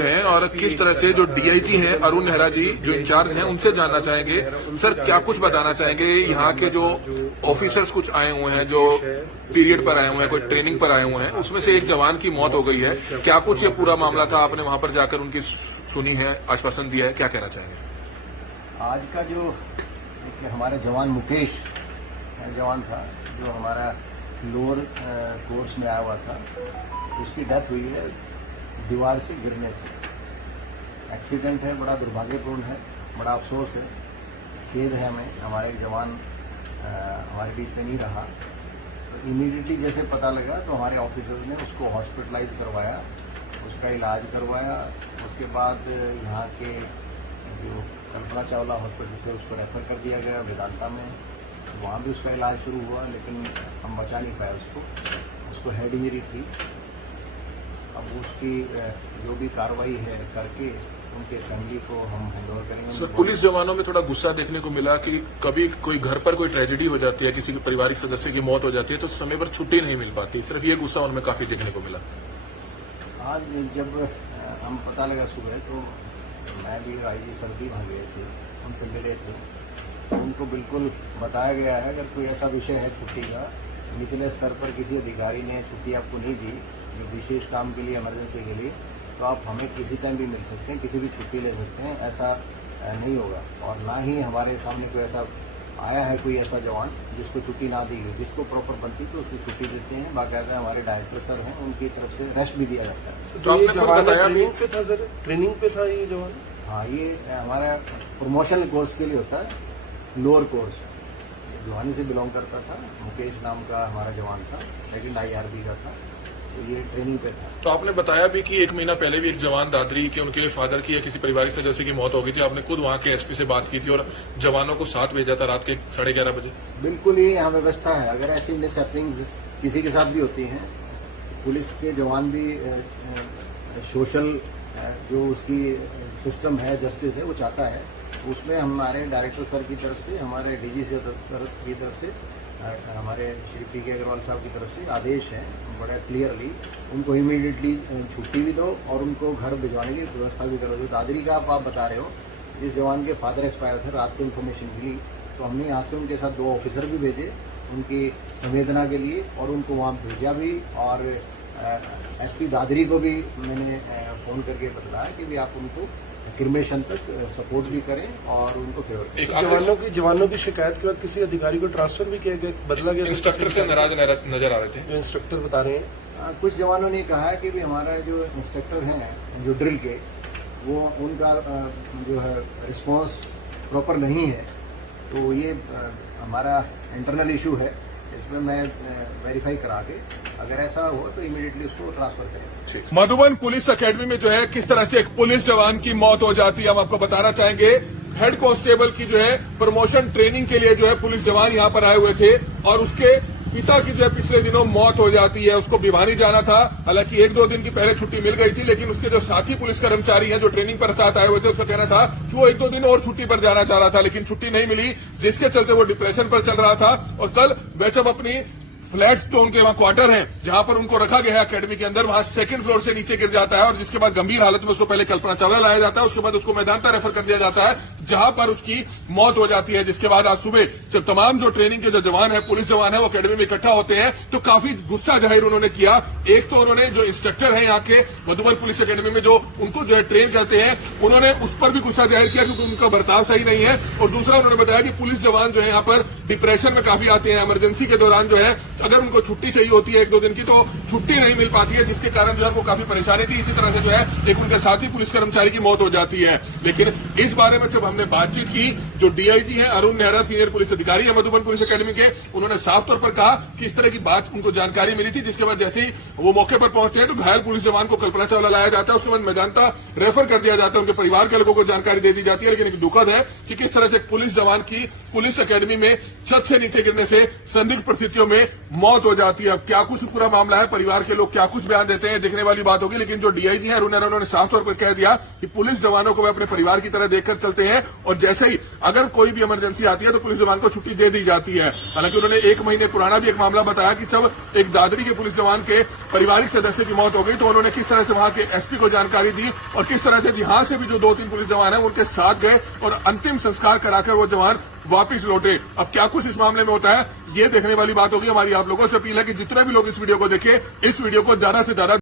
हैं और किस तरह से जो डीआईजी हैं अरुण नेहरा जी जो इंचार्ज हैं उनसे जानना चाहेंगे। सर क्या कुछ बताना चाहेंगे, यहाँ के जो ऑफिसर्स कुछ आए हुए हैं जो पीरियड पर आए हुए हैं, कोई ट्रेनिंग पर आए हुए हैं, उसमें से एक जवान की मौत हो गई है, क्या कुछ ये पूरा मामला था, आपने वहां पर जाकर उनकी सुनी है, आश्वासन दिया है, क्या कहना चाहेंगे? आज का जो हमारा जवान मुकेश जवान था जो हमारा लोअर कोर्स में आया हुआ था, उसकी डेथ हुई है दीवार से गिरने से। एक्सीडेंट है, बड़ा दुर्भाग्यपूर्ण है, बड़ा अफसोस है, खेद है हमें, हमारे एक जवान हमारे बीच में नहीं रहा। तो इमीडिएटली जैसे पता लगा तो हमारे ऑफिसर्स ने उसको हॉस्पिटलाइज करवाया, उसका इलाज करवाया। उसके बाद यहाँ के जो कल्पना चावला हॉस्पिटल से उसको रेफर कर दिया गया वेदांता में, वहाँ भी उसका इलाज शुरू हुआ, लेकिन हम बचा नहीं पाए उसको हेड इंजरी थी। अब उसकी जो भी कार्रवाई है करके उनके फैमिली को हम हैंडओवर करेंगे। सर पुलिस जवानों में थोड़ा गुस्सा देखने को मिला कि कभी कोई घर पर कोई ट्रेजेडी हो जाती है, किसी के पारिवारिक सदस्य की मौत हो जाती है तो समय पर छुट्टी नहीं मिल पाती, सिर्फ ये गुस्सा उनमें काफी देखने को मिला। आज जब हम पता लगा सुबह तो मैं भी आईजी सर भी वहाँ गए थे, उनसे मिले थे, उनको बिल्कुल बताया गया है अगर कोई ऐसा विषय है छुट्टी का, निचले स्तर पर किसी अधिकारी ने छुट्टी आपको नहीं दी जो विशेष काम के लिए, इमरजेंसी के लिए, तो आप हमें किसी टाइम भी मिल सकते हैं, किसी भी छुट्टी ले सकते हैं, ऐसा नहीं होगा। और ना ही हमारे सामने कोई ऐसा आया है कोई ऐसा जवान जिसको छुट्टी ना दी गई, जिसको प्रॉपर बनती तो उसको छुट्टी देते हैं। बाकायदा हमारे डायरेक्टर सर हैं, उनकी तरफ से रेस्ट भी दिया जाता है। तो आपने खुद बताया ट्रेनिंग पे था सर, ट्रेनिंग पे था ये जवान? हाँ, ये हमारा प्रमोशन कोर्स के लिए होता है, लोअर कोर्स, जवानी से बिलोंग करता था। मुकेश नाम का हमारा जवान था, सेकंड IRB का था, तो ये ट्रेनिंग पे था। तो आपने बताया भी कि 1 महीना पहले भी एक जवान दादरी के उनके फादर की या किसी पारिवारिक सदस्य की मौत हो गई थी, आपने खुद वहां के SP से बात की थी और जवानों को साथ भेजा था रात के 11:30 बजे। बिल्कुल ये यहाँ व्यवस्था है, अगर ऐसी मिसहैपनिंग्स किसी के साथ भी होती हैं, पुलिस के जवान भी सोशल जो उसकी सिस्टम है, जस्टिस है, वो चाहता है, उसमें हमारे डायरेक्टर सर की तरफ से, हमारे DG सर की तरफ से, हमारे श्री PK अग्रवाल साहब की तरफ से आदेश है बड़ा क्लियरली, उनको इमीडिएटली छुट्टी भी दो और उनको घर भिजवाने की व्यवस्था भी करो। जो दादरी का आप बता रहे हो, जिस जवान के फादर एक्सपायर थे, रात को इन्फॉर्मेशन मिली तो हमने यहाँ से उनके साथ 2 ऑफिसर भी भेजे उनकी संवेदना के लिए और उनको वहाँ भेजा भी। और SP दादरी को भी मैंने फ़ोन करके बतलाया कि भी आप उनको क्रिमेशन तक सपोर्ट भी करें और उनको फेवर करें। जवानों की शिकायत के बाद किसी अधिकारी को ट्रांसफर भी किया गया, बदला गया? इंस्ट्रक्टर से नाराज नजर आ रहे थे जो इंस्ट्रक्टर बता रहे हैं। कुछ जवानों ने कहा है कि भी हमारा जो इंस्ट्रक्टर हैं जो ड्रिल के, वो उनका जो है रिस्पांस प्रॉपर नहीं है, तो ये हमारा इंटरनल इशू है, इसमें मैं वेरीफाई करा के अगर ऐसा हो तो इमीडिएटली उसको ट्रांसफर करें। मधुबन पुलिस अकेडमी में जो है किस तरह से एक पुलिस जवान की मौत हो जाती है, हम आपको बताना चाहेंगे। हेड कांस्टेबल की जो है प्रमोशन ट्रेनिंग के लिए जो है पुलिस जवान यहाँ पर आए हुए थे और उसके पिता की जो है पिछले दिनों मौत हो जाती है। उसको भिवानी जाना था, हालांकि 1-2 दिन की पहले छुट्टी मिल गई थी, लेकिन उसके जो साथी पुलिस कर्मचारी हैं जो ट्रेनिंग पर साथ आए हुए थे, उसका कहना था कि वो 1-2 दिन और छुट्टी पर जाना चाह रहा था, लेकिन छुट्टी नहीं मिली, जिसके चलते वो डिप्रेशन पर चल रहा था। और कल वैचम अपनी फ्लैट्स जो उनके वहां क्वार्टर हैं, जहां पर उनको रखा गया है अकेडमी के अंदर, वहां 2nd फ्लोर से नीचे गिर जाता है और जिसके बाद गंभीर हालत में उसको पहले कल्पना चावला लाया जाता है, उसके बाद उसको मैदांता रेफर कर दिया जाता है, जहां पर उसकी मौत हो जाती है। जिसके बाद आज सुबह जब तमाम जो ट्रेनिंग के जो जवान है, पुलिस जवान है, वो अकेडमी में इकट्ठा होते हैं तो काफी गुस्सा जाहिर उन्होंने किया। एक तो उन्होंने जो इंस्ट्रक्टर है यहाँ के मधुबन पुलिस अकेडमी में जो उनको जो है ट्रेन करते हैं, उन्होंने उस पर भी गुस्सा जाहिर किया क्योंकि उनका बर्ताव सही नहीं है। और दूसरा उन्होंने बताया कि पुलिस जवान जो है यहाँ पर डिप्रेशन में काफी आते हैं, इमरजेंसी के दौरान जो है अगर उनको छुट्टी चाहिए होती है 1-2 दिन की तो छुट्टी नहीं मिल पाती है, जिसके कारण जो है वो काफी परेशानी थी। इसी तरह से जो है एक उनके साथी पुलिस कर्मचारी की मौत हो जाती है। लेकिन इस बारे में जब हमने बातचीत की, जो DIG है अरुण नेहरा, सीनियर पुलिस अधिकारी है मधुबन पुलिस अकेडमी के, उन्होंने साफ तौर पर कहा कि इस तरह की बात उनको जानकारी मिली थी, जिसके बाद जैसे ही वो मौके पर पहुंचते हैं तो घायल पुलिस जवान को कल्पना चावला लाया जाता है, उसके बाद मैदांता रेफर कर दिया जाता है, उनके परिवार के लोगों को जानकारी दे दी जाती है। लेकिन एक दुखद है कि किस तरह से पुलिस जवान की पुलिस अकेडमी में छत से नीचे गिरने से संदिग्ध परिस्थितियों में मौत हो जाती है। अब क्या कुछ पूरा मामला है, परिवार के लोग क्या कुछ बयान देते हैं, देखने वाली बात होगी। लेकिन जो DIG है अरुण नेहरा, उन्होंने साफ तौर पर कह दिया कि पुलिस जवानों को वे अपने परिवार की तरह देखकर चलते हैं और जैसे ही अगर कोई भी इमरजेंसी आती है तो पुलिस जवान को छुट्टी दे दी जाती है। हालांकि उन्होंने 1 महीने पुराना भी एक मामला बताया कि जब एक दादरी के पुलिस जवान के पारिवारिक सदस्य की मौत हो गई तो उन्होंने किस तरह से वहां के एसपी को जानकारी दी और किस तरह से यहां से भी जो 2-3 पुलिस जवान है उनके साथ गए और अंतिम संस्कार कराकर वो जवान वापिस लौटे। अब क्या कुछ इस मामले में होता है ये देखने वाली बात होगी। हमारी आप लोगों से अपील है कि जितने भी लोग इस वीडियो को देखें, इस वीडियो को ज्यादा से ज्यादा